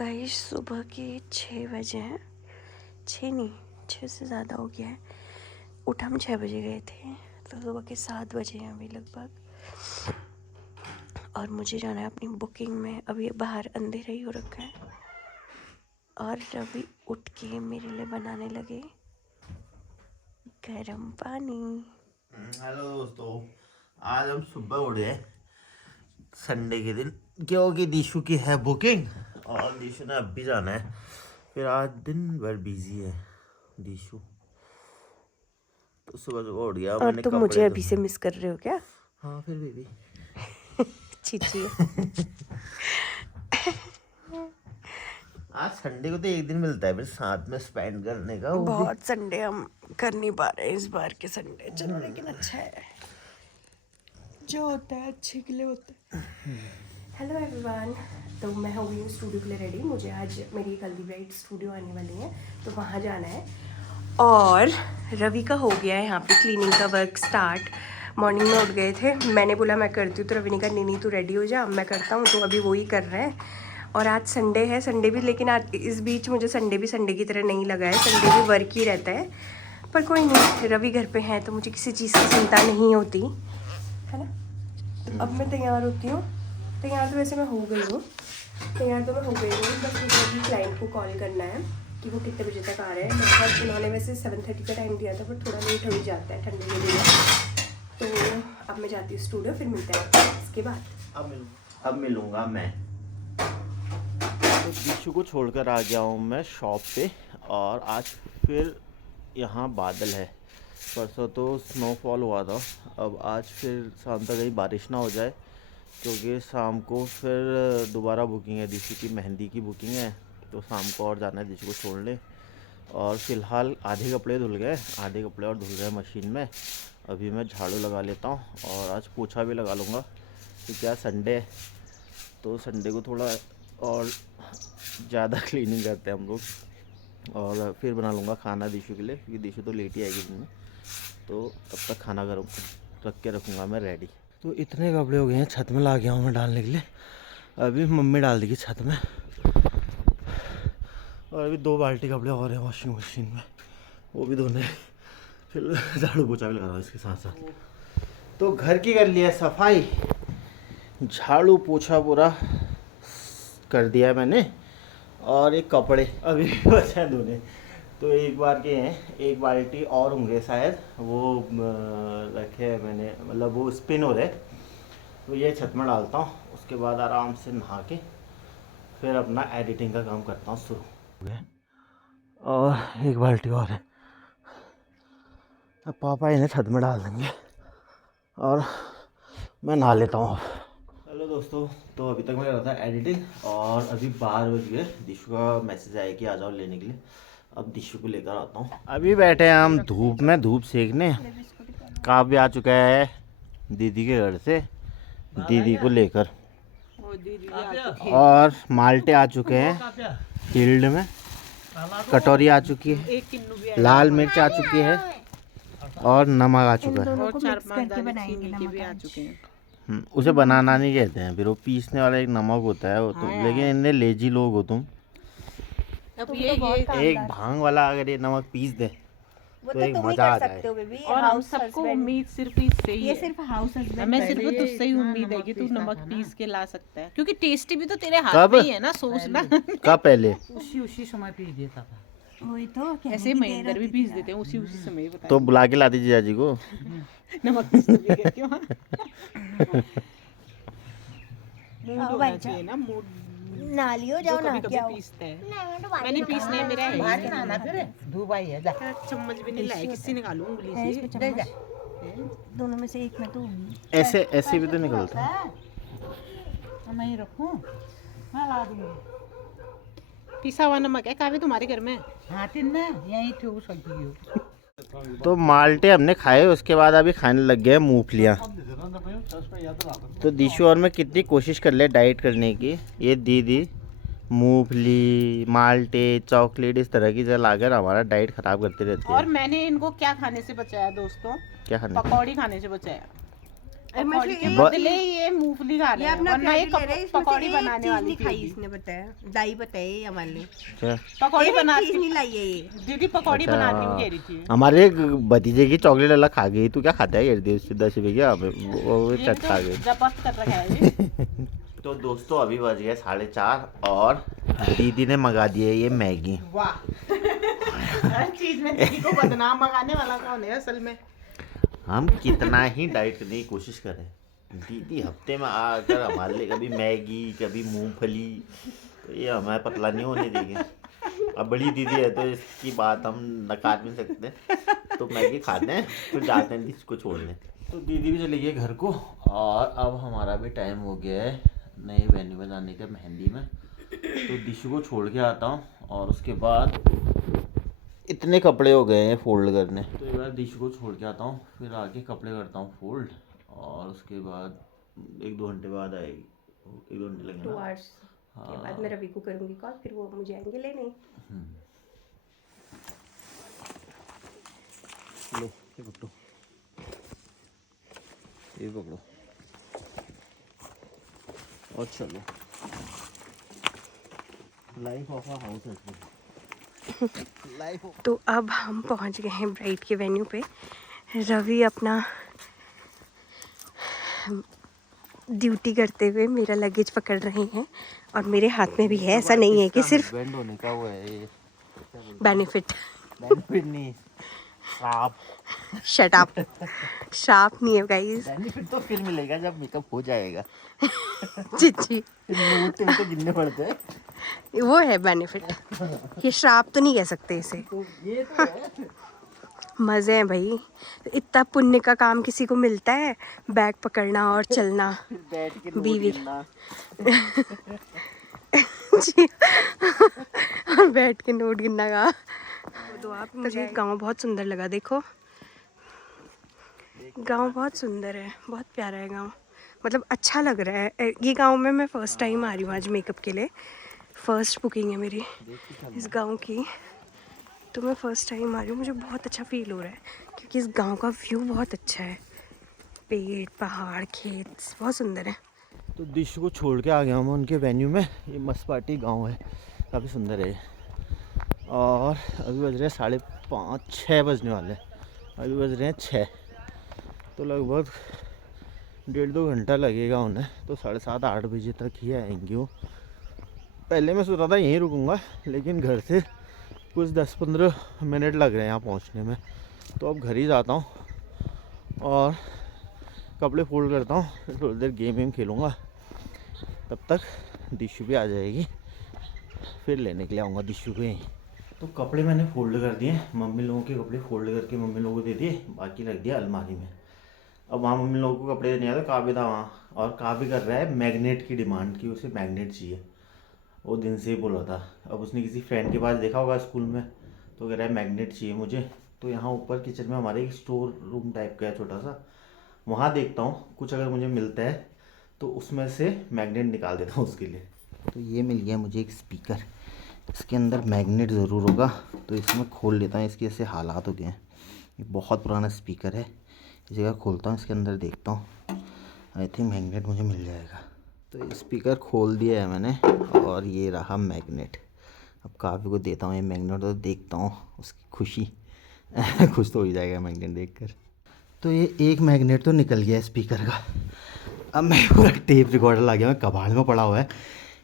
Guys सुबह के 6 बजे हैं। 6 नहीं, 6 से ज़्यादा हो गया है। उठ हम 6 बजे गए थे, तो सुबह के 7 बजे हैं अभी लगभग। और मुझे जाना है अपनी बुकिंग में। अभी बाहर अंधेरा ही हो रखा है और रवि उठ के मेरे लिए बनाने लगे गर्म पानी। हेलो दोस्तों, आज हम सुबह उठे संडे के दिन, क्योंकि दिशु की है बुकिंग और दिशु ने अब भी जाना है। फिर आज दिन भर बिजी है दिशु, तो सुबह सुबह उठ गया। और मैंने तुम मुझे अभी से मिस कर रहे हो क्या? हाँ फिर बेबी चीची आज संडे को तो एक दिन मिलता है फिर साथ में स्पेंड करने का। वो भी बहुत संडे हम कर नहीं पा रहे हैं इस बार के संडे। चलो लेकिन अच्छा है, जो होता है अच्छे के लिए होता है। हेलो एवरीवन, तो मैं हो गई हूँ स्टूडियो के लिए रेडी। मुझे आज मेरी एक हल्दी ब्राइड स्टूडियो आने वाली है, तो वहाँ जाना है। और रवि का हो गया है यहाँ पे क्लीनिंग का वर्क स्टार्ट। मॉर्निंग में उठ गए थे, मैंने बोला मैं करती हूँ, तो रवि ने कहा नहीं तू रेडी हो जा, मैं करता हूँ। तो अभी वो ही कर रहे हैं। और आज संडे है, संडे भी, लेकिन आज इस बीच मुझे संडे भी संडे की तरह नहीं लगा है। संडे भी वर्क ही रहता है, पर कोई नहीं, रवि घर पे हैं तो मुझे किसी चीज़ की चिंता नहीं होती है ना। तो अब मैं तैयार होती हूँ। तैयार तो वैसे मैं हो गई हूँ, तैयार तो मैं हो गई हूँ। बस मुझे अभी क्लाइंट को कॉल करना है कि वो कितने बजे तक आ रहे हैं। लगभग उन्होंने वैसे 7:30 का टाइम दिया था, पर थोड़ा लेट हो ही जाता है ठंडे के लिए। तो अब मैं जाती हूँ स्टूडियो, फिर मिलते हैं इसके बाद। अब मिलूंगा मैं। तो दिशु को छोड़कर आ गया हूँ मैं शॉप पे, और आज फिर यहाँ बादल है। परसों तो स्नोफॉल हुआ था, अब आज फिर शाम तक कहीं बारिश ना हो जाए, क्योंकि शाम को फिर दोबारा बुकिंग है। दिशु की मेहंदी की बुकिंग है, तो शाम को और जाना है दिशु को छोड़ने। और फ़िलहाल आधे कपड़े धुल गए, आधे कपड़े और धुल गए मशीन में। अभी मैं झाड़ू लगा लेता हूँ और आज पोछा भी लगा लूँगा, क्योंकि आज संडे है, तो संडे को थोड़ा और ज़्यादा क्लीनिंग करते हैं हम लोग। और फिर बना लूँगा खाना दिशु के लिए, क्योंकि दिशु तो लेट ही आएगी दिन में, तो तब तक खाना गर्म रख के रखूँगा मैं रेडी। तो इतने कपड़े हो गए हैं, छत में ला गया हूँ मैं डालने के लिए। अभी मम्मी डाल देगी छत में, और अभी 2 बाल्टी कपड़े और हैं वॉशिंग मशीन में, वो भी धोने। फिर झाड़ू पोछा भी लगा रहा हूँ इसके साथ साथ। तो घर की कर लिया सफाई, झाड़ू पोछा पूरा कर दिया है मैंने, और एक कपड़े अभी बचा है धोने। तो एक बार के हैं, एक बाल्टी और होंगे शायद, वो रखे हैं मैंने, मतलब वो स्पिन हो रहे। तो ये छत में डालता हूँ, उसके बाद आराम से नहा के फिर अपना एडिटिंग का काम करता हूँ शुरू। और एक बाल्टी और है, अब पापा इन्हें छत में डाल देंगे और मैं नहा लेता हूँ। हेलो दोस्तों, तो अभी तक मैं कर रहा था एडिटिंग, और अभी 12 बज गए। दिशु का मैसेज आया कि आ जाओ लेने के लिए। अब दिशु को लेकर आता हूँ। अभी बैठे हैं हम धूप में, धूप सेकने। काव्य आ चुका है दीदी के घर से दीदी को लेकर, और माल्टे आ चुके हैं फील्ड में, कटोरी आ चुकी है, लाल मिर्च आ चुकी है, और नमक आ चुका है, और 4-5 दाने चीनी के भी आ चुके हैं। उसे बनाना नहीं कहते हैं, फिर वो पीसने वाला एक नमक होता है वो। तुम लेकिन इतने लेजी लोग हो तुम। अब ये एक भांग वाला अगर ये नमक पीस दे तो एक मजा आ जाए। और हम सबको उम्मीद सिर्फ इससे ही ये है। सिर्फ हाउस हस्बैंड हमें सिर्फ तुझसे ही उम्मीद है कि तू नमक पीस के ला सकता है, क्योंकि टेस्टी भी तो तेरे हाथ में ही है ना, सोचना। कब पहले उसी समय पीस देता था। वही तो ऐसे महेंद्र भी पीस देते हैं उसी समय, बता तो बुला के ला दीजिए जाजी को। नमक पीस दे क्यों? मूड होना चाहिए ना, मूड। नालियो जाओ ना, क्या पीसता है, मैंने पीसना है, मेरा है। दुबई है जा। चम्मच भी नहीं लाया, किससे निकालूं उंगली है से? इसमें चम्मच, दोनों में से एक में तो ऐसे ऐसे भी तो निकलता है। मैं ही रखूं, मैं ला दूंगी। पिसा हुआ नमक है काव्य तुम्हारे घर में? हाँ तीन ना यही थे वो सब्जी हो। तो माल्टे हमने खाए, उसके बाद अभी खाने लग गए मूंगफलियाँ। तो दिशु और मैं कितनी कोशिश कर ले डाइट करने की, ये दीदी मूंगफली, माल्टे, चॉकलेट इस तरह की चीज़ लाकर हमारा डाइट खराब करती रहती है। और मैंने इनको क्या खाने से बचाया दोस्तों? क्या खाने? पकौड़ी खाने से बचाया। पकौड़ी के ब- बदले ये मूंगफली खा रहे ये हैं, अपना वरना ये credit ले रहे हैं, इसमें से पकौड़ी एक बनाने चीज वाली नहीं थी खाई अभी। इसने, बताया दाई बताई हमारे लिए, क्या? पकौड़ी एक बनाती चीज नहीं लाई है ये। दीदी, पकौड़ी अच्छा, बनाती हूँ कह रही थी। हमारे एक भतीजे की चॉकलेट अलग खा गई। तू क्या खाता है? 10 रुपए क्या वो ये भी चट तो खा गई। जबरदस्त कर रखा है ये। तो दोस्तों अभी बज गए 4:30 और दीदी ने मंगा दी है ये मैगी। वाह, हर चीज में दीदी को बदनाम मंगाने वाला कौन है असल में? हम कितना ही डाइट करने की कोशिश करें, दीदी हफ्ते में आकर हमारे लिए कभी मैगी कभी मूंगफली, तो ये हमें पतला नहीं होने देगी। अब बड़ी दीदी है तो इसकी बात हम नकार नहीं सकते, तो मैगी खाते हैं फिर जाते हैं इसको छोड़ने। तो दीदी भी चली गई घर को और अब हमारा भी टाइम हो गया है नए वेन्यू में जाने का, मेहंदी में। तो दिशु को छोड़ के आता हूँ और उसके बाद इतने कपड़े हो गए हैं फोल्ड करने, तो एक बार दिशु को छोड़ के आता हूँ, फिर आके कपड़े करता हूँ फोल्ड और उसके बाद 1-2 घंटे बाद आएगी, 1-2 घंटे लगेंगे 2 ना। आवर्स के बाद मैं रवि को करूँगी कॉल, फिर वो मुझे आएंगे लेने। लो ये पकड़ो, ये पकड़ो और चलो। Life of a house life. तो अब हम पहुंच गए हैं ब्राइड के वेन्यू पे। रवि अपना ड्यूटी करते हुए मेरा लगेज पकड़ रहे हैं और मेरे हाथ में भी है, ऐसा नहीं है कि सिर्फ बैंड होने का वो है ये, बेनिफिट। बेनिफिट नहीं, श्राप। शट अप, श्राप नहीं है गाइस। बेनिफिट तो फिर मिलेगा जब मेकअप हो जाएगा। जी फिर नोट तो गिनने पड़ते हैं। वो है बेनिफिट, ये श्राप तो नहीं कह सकते इसे। तो ये तो है। मज़े हैं भाई, इतना पुण्य का काम किसी को मिलता है, बैग पकड़ना और चलना। फिर बैठ के नोट बीवी। गिनना। जी और बैठ के नोट गिनना का। तो आप मुझे गांव बहुत सुंदर लगा, देखो गांव बहुत सुंदर है, बहुत प्यारा है गांव, मतलब अच्छा लग रहा है। ये गांव में मैं फ़र्स्ट टाइम आ रही हूँ आज मेकअप के लिए, फ़र्स्ट बुकिंग है मेरी इस गांव की, तो मैं फ़र्स्ट टाइम आ रही हूँ, मुझे बहुत अच्छा फील हो रहा है क्योंकि इस गांव का व्यू बहुत अच्छा है, पेड़ पहाड़ खेत बहुत सुंदर है। तो दिशु को छोड़ के आ गया मैं उनके वेन्यू में। ये मसपाटी गांव है, काफ़ी सुंदर है और अभी बज रहे हैं 5:30-6 बजने वाले हैं, अभी बज रहे हैं 6, तो लगभग 1.5-2 घंटा लगेगा उन्हें, तो 7:30-8 बजे तक ही आएंगे वो। पहले मैं सोच रहा था यहीं रुकूंगा, लेकिन घर से कुछ 10-15 मिनट लग रहे हैं यहाँ पहुँचने में, तो अब घर ही जाता हूँ और कपड़े फोल्ड करता हूँ, फिर थोड़ी देर गेम खेलूँगा, तब तक दिशु भी आ जाएगी, फिर लेने के लिए आऊँगा दिशु को यहीं। तो कपड़े मैंने फोल्ड कर दिए, मम्मी लोगों के कपड़े फोल्ड करके मम्मी लोगों को दे दिए, बाकी रख दिया अलमारी में। अब वहाँ मम्मी लोगों को कपड़े देने आया, तो काव्य था वहाँ, और काव्य कर रहा है मैग्नेट की डिमांड की, उसे मैग्नेट चाहिए, वो दिन से ही बोला था। अब उसने किसी फ्रेंड के पास देखा होगा स्कूल में, तो कह रहा है मैग्नेट चाहिए मुझे। तो यहाँ ऊपर किचन में हमारे एक स्टोर रूम टाइप का है छोटा सा, वहाँ देखता हूँ कुछ अगर मुझे मिलता है तो उसमें से मैग्नेट निकाल देता हूँ उसके लिए। तो ये मिल गया मुझे एक स्पीकर, इसके अंदर मैग्नेट ज़रूर होगा, तो इसमें खोल लेता हूँ, इसके ऐसे हालात हो गए हैं। ये बहुत पुराना स्पीकर है, इस जगह खोलता हूँ, इसके अंदर देखता हूँ, आई थिंक मैग्नेट मुझे मिल जाएगा। तो ये स्पीकर खोल दिया है मैंने और ये रहा मैग्नेट। अब काव्य को देता हूँ ये मैग्नेट और देखता हूँ उसकी खुशी खुश तो हो ही जाएगा मैग्नेट देखकर। तो ये एक मैग्नेट तो निकल गया स्पीकर का। अब मैं पूरा टेप रिकॉर्डर ला गया, मैं कबाड़ में पड़ा हुआ है,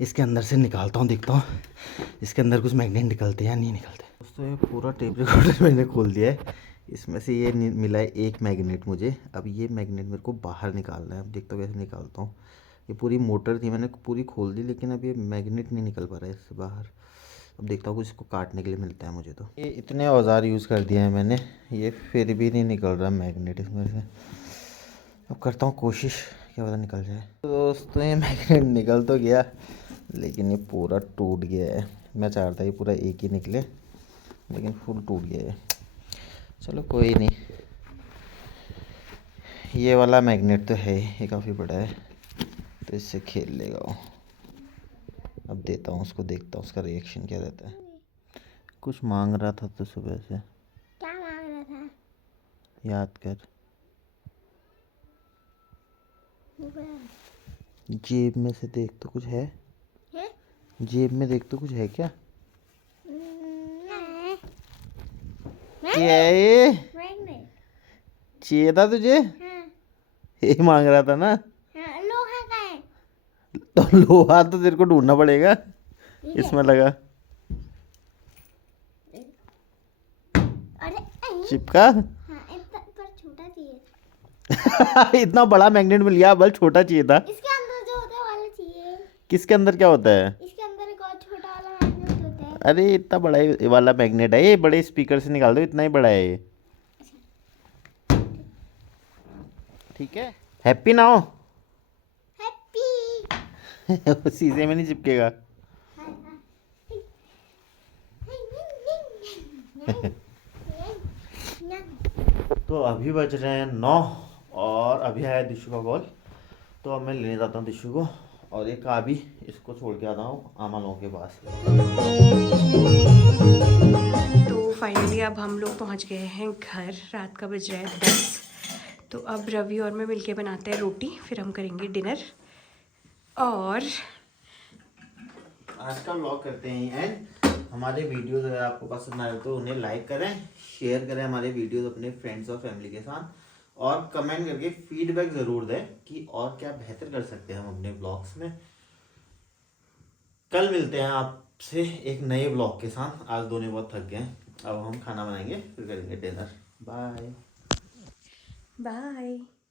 इसके अंदर से निकालता हूँ, देखता हूँ इसके अंदर कुछ मैग्नेट निकलते हैं या नहीं निकलते। दोस्तों ये पूरा टेप रिकॉर्डर मैंने खोल दिया है, इसमें से ये मिला है एक मैग्नेट मुझे। अब ये मैग्नेट मेरे को बाहर निकालना है, अब देखता हूँ कैसे निकालता हूँ। ये पूरी मोटर थी, मैंने पूरी खोल दी, लेकिन अब ये मैग्नेट नहीं निकल पा रहा है इससे बाहर। अब देखता हूँ कुछ इसको काटने के लिए मिलता है मुझे। तो ये इतने औजार यूज़ कर दिए हैं मैंने, ये फिर भी नहीं निकल रहा मैग्नेट इसमें से। अब करता हूँ कोशिश, क्या पता निकल जाए। तो दोस्तों ये मैग्नेट निकल तो गया, लेकिन ये पूरा टूट गया है। मैं चाहता ये पूरा एक ही निकले, लेकिन फुल टूट गया है। चलो कोई नहीं, ये वाला मैग्नेट तो है, ये काफ़ी बड़ा है, तो इससे खेल लेगा वो। अब देता हूँ उसको, देखता हूँ उसका रिएक्शन क्या रहता है। कुछ मांग रहा था तो सुबह से, क्या मांग रहा था? याद कर। जेब में से देख तो कुछ है? जेब में देख तो कुछ है क्या? क्या है ये? चाहिए था तुझे? ये मांग रहा था ना? लोहा का है। तो लोहा तो तेरे को ढूंढना पड़ेगा, इसमें लगा अरे चिपका। हाँ, पर छोटा चाहिए। इतना बड़ा मैग्नेट मिल गया, बल छोटा चाहिए था। इसके अंदर जो होता है वाला चाहिए। किसके अंदर क्या होता है? इसके अंदर एक और छोटा वाला मैग्नेट होता है। अरे इतना बड़ा ये वाला मैग्नेट है, ये बड़े स्पीकर से निकाल दो, इतना ही बड़ा है ये। ठीक है, हैप्पी ना हो। हैप्पी। शीशे में नहीं चिपकेगा। तो अभी बज रहे हैं 9 और अभी आया दिशु का कॉल, तो अब मैं लेने जाता हूँ दिशु को और एक अभी इसको छोड़ के आता हूँ आमा लोगों के पास। तो फाइनली अब हम लोग पहुंच गए हैं घर। रात का बज रहा है 10। तो अब रवि और मैं मिलके बनाते हैं रोटी, फिर हम करेंगे डिनर। और आज का व्लॉग करते हैं एंड। हमारे वीडियोस अगर आपको पसंद आए तो उन्हें लाइक करें, शेयर करें हमारे वीडियोस अपने फ्रेंड्स और फैमिली के साथ, और कमेंट करके फीडबैक ज़रूर दें कि और क्या बेहतर कर सकते हैं हम अपने ब्लॉग्स में। कल मिलते हैं आपसे एक नए ब्लॉग के साथ। आज दोनों बहुत थक गए हैं, अब हम खाना बनाएंगे फिर करेंगे डिनर। Bye bye.